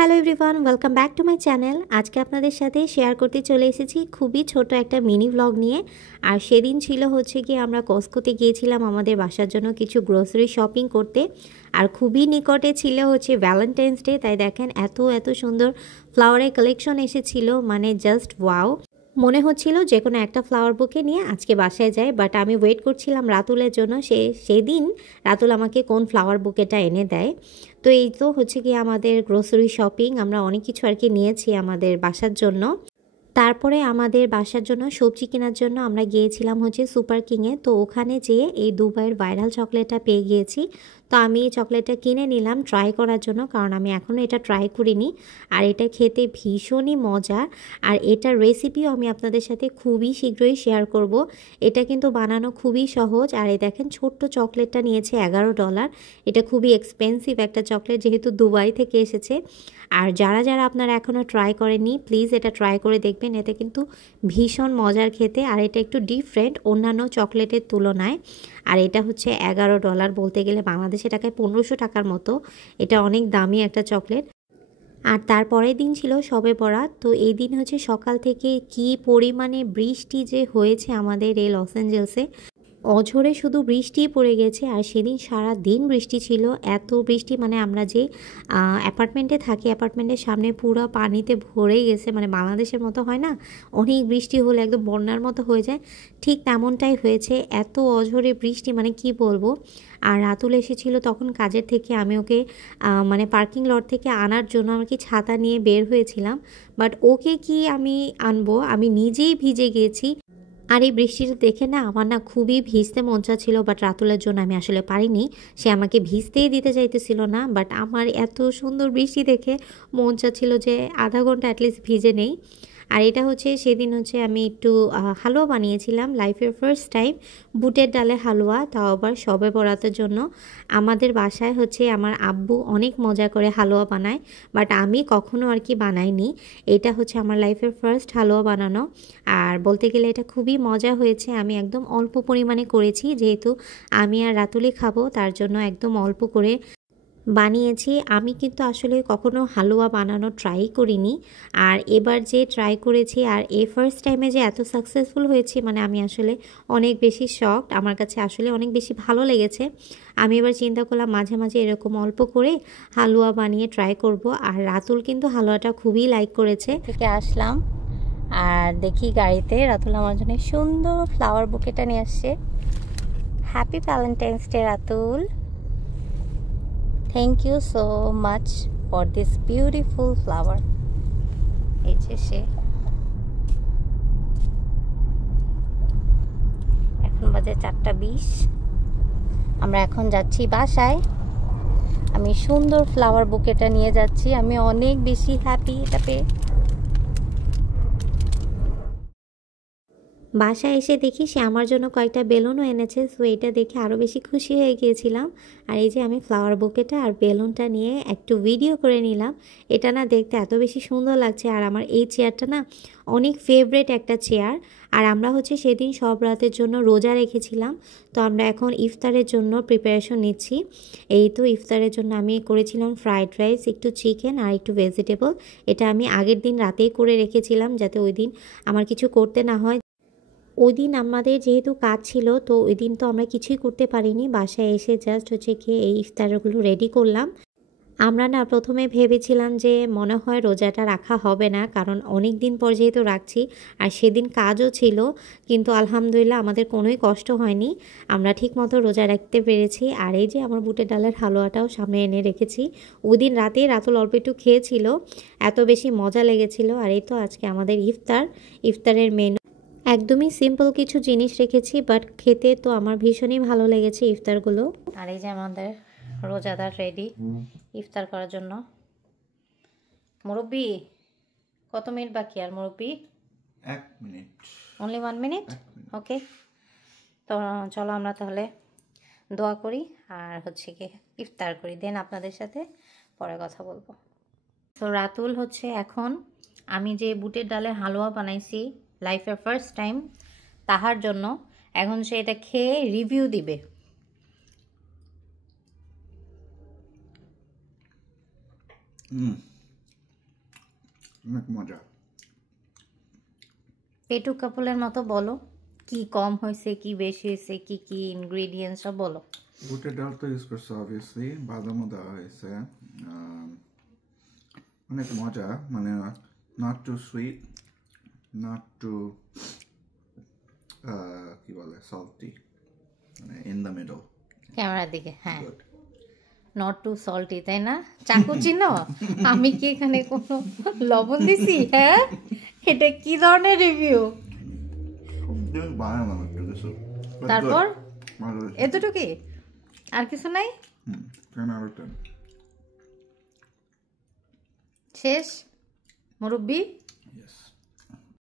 Hello everyone, welcome back to my channel. আজকে আপনাদের সাথে শেয়ার করতে চলে এসেছি খুবই ছোট একটা মিনি ভ্লগ নিয়ে। আর সেদিন ছিল হচ্ছে কি আমরা কস্কোতে গিয়েছিলাম আমাদের বাসার জন্য কিছু গ্রোসারি শপিং করতে। আর খুবই নিকটে ছিল হচ্ছে ভ্যালেন্টাইন্স ডে, তাই দেখেন এত এত সুন্দর ফ্লাওয়ারের কালেকশন এসেছিল, মানে জাস্ট ওয়াও। মনে হচ্ছিল যে কোনো একটা ফ্লাওয়ার বুকে নিয়ে আজকে বাসায় যাই, বাট আমি ওয়েট করছিলাম রাতুলের জন্য। সেদিন রাতুল আমাকে কোন ফ্লাওয়ার বুকেটা এনে দেয়। তো এই তো হচ্ছে কি আমাদের গ্রোসারি শপিং, আমরা অনেক কিছু আর কি নিয়েছি আমাদের বাসার জন্য। তারপরে আমাদের বাসার জন্য সবজি কেনার জন্য আমরা গিয়েছিলাম হচ্ছে সুপার কিংয়ে। তো ওখানে যেয়ে এই দুবাইয়ের ভাইরাল চকলেটটা পেয়ে গিয়েছি। তো আমি এই চকলেটটা কিনে নিলাম ট্রাই করার জন্য, কারণ আমি এখনও এটা ট্রাই করিনি। আর এটা খেতে ভীষণই মজা। আর এটার রেসিপিও আমি আপনাদের সাথে খুবই শীঘ্রই শেয়ার করব। এটা কিন্তু বানানো খুবই সহজ। আর এই দেখেন ছোট্ট চকলেটটা নিয়েছে $11। এটা খুবই এক্সপেন্সিভ একটা চকলেট, যেহেতু দুবাই থেকে এসেছে। আর যারা যারা আপনারা এখনও ট্রাই করেননি, প্লিজ এটা ট্রাই করে দেখবেন। এতে কিন্তু ভীষণ মজার খেতে, আর এটা একটু ডিফারেন্ট অন্যান্য চকলেটের তুলনায়। আর এটা হচ্ছে $11, বলতে গেলে বাংলাদেশে টাকায় 1500 টাকার মতো। এটা অনেক দামি একটা চকলেট। আর তারপরের দিন ছিল শবে বরাত। তো এই দিন হচ্ছে সকাল থেকে কি পরিমাণে বৃষ্টি যে হয়েছে আমাদের এই লস অ্যাঞ্জেলসে, অঝরে শুধু বৃষ্টিই পড়ে গেছে। আর সেদিন সারা দিন বৃষ্টি ছিল, এত বৃষ্টি মানে আমরা যে অ্যাপার্টমেন্টে থাকি, অ্যাপার্টমেন্টের সামনে পুরো পানিতে ভরে গেছে। মানে বাংলাদেশের মতো হয় না, অনেক বৃষ্টি হলে একদম বন্যার মতো হয়ে যায়, ঠিক তেমনটাই হয়েছে। এত অঝরে বৃষ্টি মানে কি বলবো। আর রাতুল এসেছিল তখন কাজের থেকে, আমি ওকে মানে পার্কিং লট থেকে আনার জন্য আর কি ছাতা নিয়ে বের হয়েছিলাম। বাট ওকে কি আমি আনবো, আমি নিজেই ভিজে গিয়েছি। আর এই বৃষ্টিটা দেখে না আমার না খুবই ভিজতে মন চাচ্ছিল, বাট রাতুলের জন্য আমি আসলে পারিনি। সে আমাকে ভিজতেই দিতে চাইতেছিল না, বাট আমার এত সুন্দর বৃষ্টি দেখে মন চাচ্ছিল যে আধা ঘন্টা অ্যাটলিস্ট ভিজে নেই। আর এটা হচ্ছে সেদিন হচ্ছে আমি একটু হালুয়া বানিয়েছিলাম, লাইফের ফার্স্ট টাইম বুটের ডালের হালুয়া, তাও আবার শবে বরাতের জন্য। আমাদের বাসায় হচ্ছে আমার আব্বু অনেক মজা করে হালুয়া বানায়, বাট আমি কখনো আর কি বানাইনি। এটা হচ্ছে আমার লাইফের ফার্স্ট হালুয়া বানানো। আর বলতে গেলে এটা খুবই মজা হয়েছে। আমি একদম অল্প পরিমাণে করেছি, যেহেতু আমি আর রাতুলি খাবো, তার জন্য একদম অল্প করে বানিয়েছি। আমি কিন্তু আসলে কখনো হালুয়া বানানো ট্রাই করিনি, আর এবার যে ট্রাই করেছি আর এই ফার্স্ট টাইমে যে এত সাকসেসফুল হয়েছি, মানে আমি আসলে অনেক বেশি শকড। আমার কাছে আসলে অনেক বেশি ভালো লেগেছে। আমি এবার চিন্তা করলাম মাঝে মাঝে এরকম অল্প করে হালুয়া বানিয়ে ট্রাই করব। আর রাতুল কিন্তু হালুয়াটা খুবই লাইক করেছে। থেকে আসলাম আর দেখি গাড়িতে রাতুল আমার জন্য সুন্দর ফ্লাওয়ার বুকেটা নিয়ে আসছে। Happy Valentine's day Ratul, thank you so much for this beautiful flower. এই যে সে এখন বাজে 4:20, আমরা এখন যাচ্ছি বাসায়। আমি সুন্দর ফ্লাওয়ার বুকেটা নিয়ে যাচ্ছি, আমি অনেক বেশি হ্যাপি এটা পেয়ে। বাসায় এসে দেখি সে আমার জন্য কয়েকটা বেলুনও এনেছে, সো এটা দেখে আরও বেশি খুশি হয়ে গিয়েছিলাম। আর এই যে আমি ফ্লাওয়ার বুকেটা আর বেলুনটা নিয়ে একটু ভিডিও করে নিলাম। এটা না দেখতে এত বেশি সুন্দর লাগছে। আর আমার এই চেয়ারটা না অনেক ফেভারেট একটা চেয়ার। আর আমরা হচ্ছে সেদিন সব রাতের জন্য রোজা রেখেছিলাম, তো আমরা এখন ইফতারের জন্য প্রিপারেশন নিচ্ছি। এই তো ইফতারের জন্য আমি করেছিলাম ফ্রাইড রাইস, একটু চিকেন আর একটু ভেজিটেবল। এটা আমি আগের দিন রাতেই করে রেখেছিলাম, যাতে ওই দিন আমার কিছু করতে না হয়। ওই দিন আমাদের যেহেতু কাজ ছিল, তো ওই দিন তো আমরা কিছুই করতে পারিনি। বাসায় এসে জাস্ট হচ্ছে কি এই ইফতারগুলো রেডি করলাম। আমরা না প্রথমে ভেবেছিলাম যে মনে হয় রোজাটা রাখা হবে না, কারণ অনেক দিন পর যেহেতু রাখছি, আর সেদিন কাজও ছিল। কিন্তু আলহামদুলিল্লাহ আমাদের কোনোই কষ্ট হয়নি, আমরা ঠিক মতো রোজা রাখতে পেরেছি। আর এই যে আমার বুটের ডালের হালুয়াটাও সামনে এনে রেখেছি। ওই দিন রাতে রাতুল অল্প একটু খেয়েছিল, এত বেশি মজা লেগেছিল। আর এই তো আজকে আমাদের ইফতারের মেনু একদমই সিম্পল কিছু জিনিস রেখেছি, বাট খেতে তো আমার ভীষণই ভালো লেগেছে ইফতারগুলো। আর এই যে আমাদের রোজাদার রেডি ইফতার করার জন্য। মুরব্বি কত মিনিট বাকি? আর মুরব্বি 1 মিনিট, অনলি 1 মিনিট। ওকে, তো চলো আমরা তাহলে দোয়া করি আর হচ্ছে কি ইফতার করি, দেন আপনাদের সাথে পরে কথা বলবো। তো রাতুল হচ্ছে এখন আমি যে বুটের ডালের হালুয়া বানাইছি লাইফের ফার্স্ট টাইম, তাহার জন্য এখন সে এটা খেয়ে রিভিউ দিবে। অনেক মজা। পেটু কাপলের মতো বলো, কি কম হয়েছে, কি বেশি হয়েছে, কি কি ইনগ্রেডিয়েন্টস সব বলো। বুটের ডাল তো ইউজ করছে অবভিয়াসলি, বাদামও দেওয়া হয়েছে। অনেক মজা, মানে not too sweet, not too কি বলে সল্টি, মানে ইন দ্য মিডল। ক্যামেরার দিকে, হ্যাঁ, নট টু সল্টি, তাই না? চাকু চিনো? আমি কি এখানে কোনো লবণ দিছি? হ্যাঁ, এটা কি ধরনের রিভিউ? তারপর এতটুকুই, আর কিছু নাই? শেষ মুরব্বি?